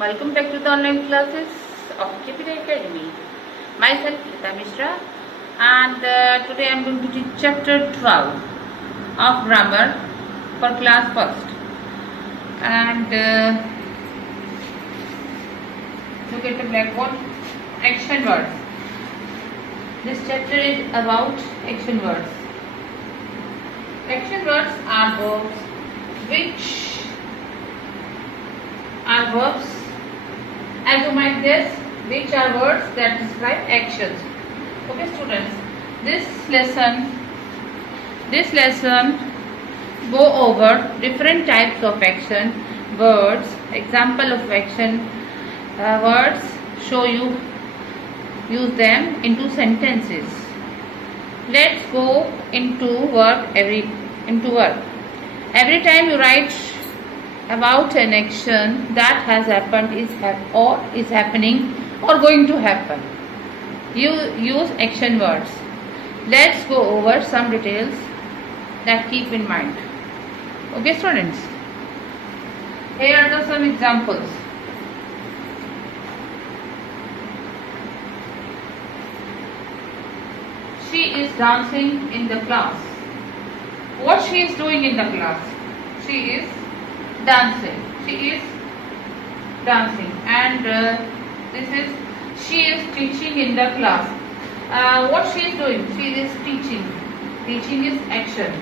Welcome back to the online classes of KPI Academy. Myself Rita Mishra, and today I am going to teach chapter 12 of grammar for class first. And look at the blackboard. Action words. This chapter is about action words. Action words are verbs which are verbs, as you might guess, which are words that describe actions. Okay, students, this lesson go over different types of action words, example of action words, show you use them into sentences. Let's go into work. Every time you write about an action that has happened, is happening or going to happen, you use action words. Let's go over some details that keep in mind. Okay, students, here are some examples. She is dancing in the class. What she is doing in the class? She is dancing. And this is she is teaching in the class. What she is doing? She is teaching. Teaching is action.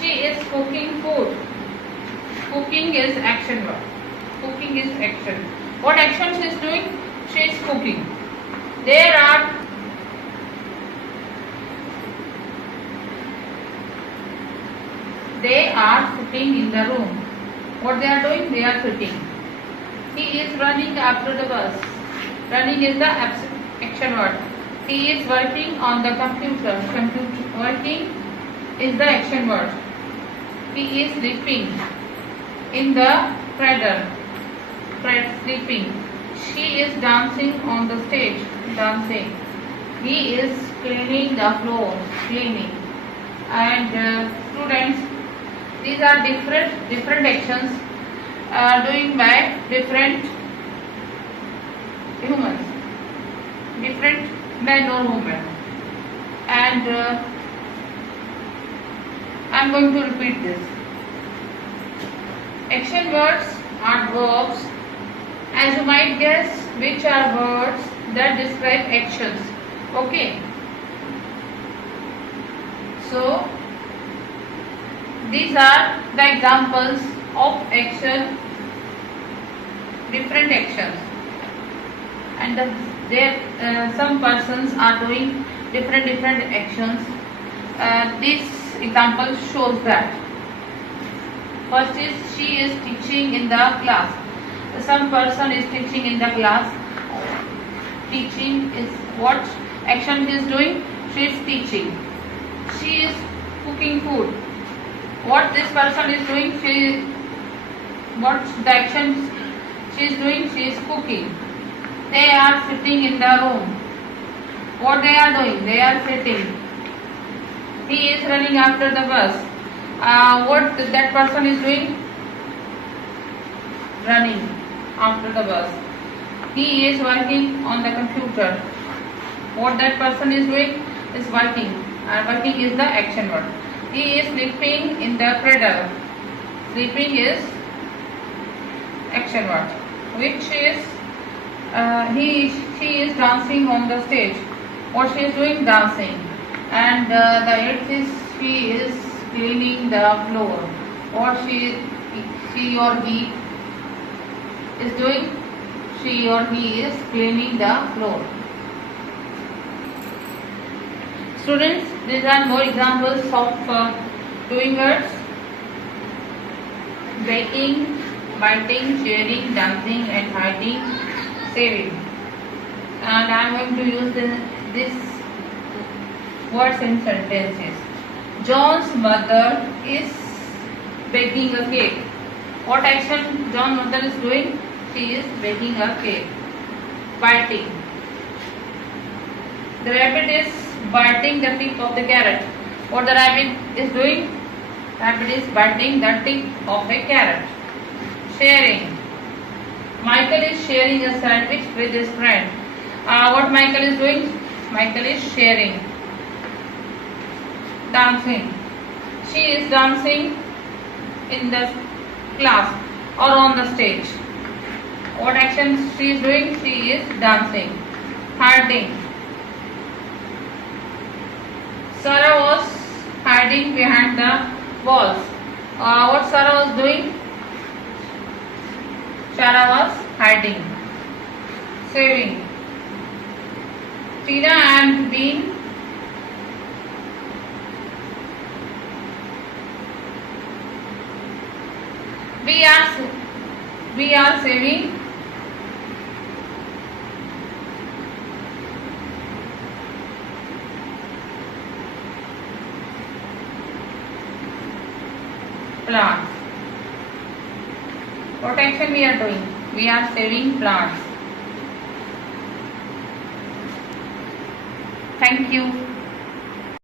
She is cooking food. Cooking is action word. Cooking is action. What action she is doing? She is cooking. They are sitting in the room. What they are doing? They are sitting. He is running after the bus. Running is the action word. He is working on the computer. Working is the action word. He is sleeping in the cradle. Sleeping. She is dancing on the stage. Dancing. He is cleaning the floor. Cleaning. And students, these are different actions doing by different humans, different men or women. And I am going to repeat this. Action words are verbs, as you might guess, which are words that describe actions. Okay. So these are the examples of action, different actions, and some persons are doing different actions. This example shows that. First is she is teaching in the class. Some person is teaching in the class. Teaching is what action she is doing? She is teaching. She is cooking food. What this person is doing? What the action she is doing? She is cooking. They are sitting in the room. What they are doing? They are sitting. He is running after the bus. What that person is doing? Running after the bus. He is working on the computer. What that person is doing? Is working. Working is the action word. He is sleeping in the cradle. Sleeping is action word. Which is she is dancing on the stage. What she is doing? Dancing. And the eighth is she is cleaning the floor. What she or he is doing? She or he is cleaning the floor. Students, these are more examples of doing words: baking, biting, sharing, dancing, and hiding, saving. And I am going to use this words in sentences. John's mother is baking a cake. What action John's mother is doing? She is baking a cake. Biting. The rabbit is biting the tip of the carrot. What the rabbit is doing? Rabbit is biting the tip of a carrot. Sharing. Michael is sharing a sandwich with his friend. What Michael is doing? Michael is sharing. Dancing. She is dancing in the class or on the stage. What action she is doing? She is dancing. Hiding. Sarah was hiding behind the walls. What Sarah was doing? Sarah was hiding. Saving. Tina and Bean we are saving plants. What action we are doing? We are saving plants. Thank you.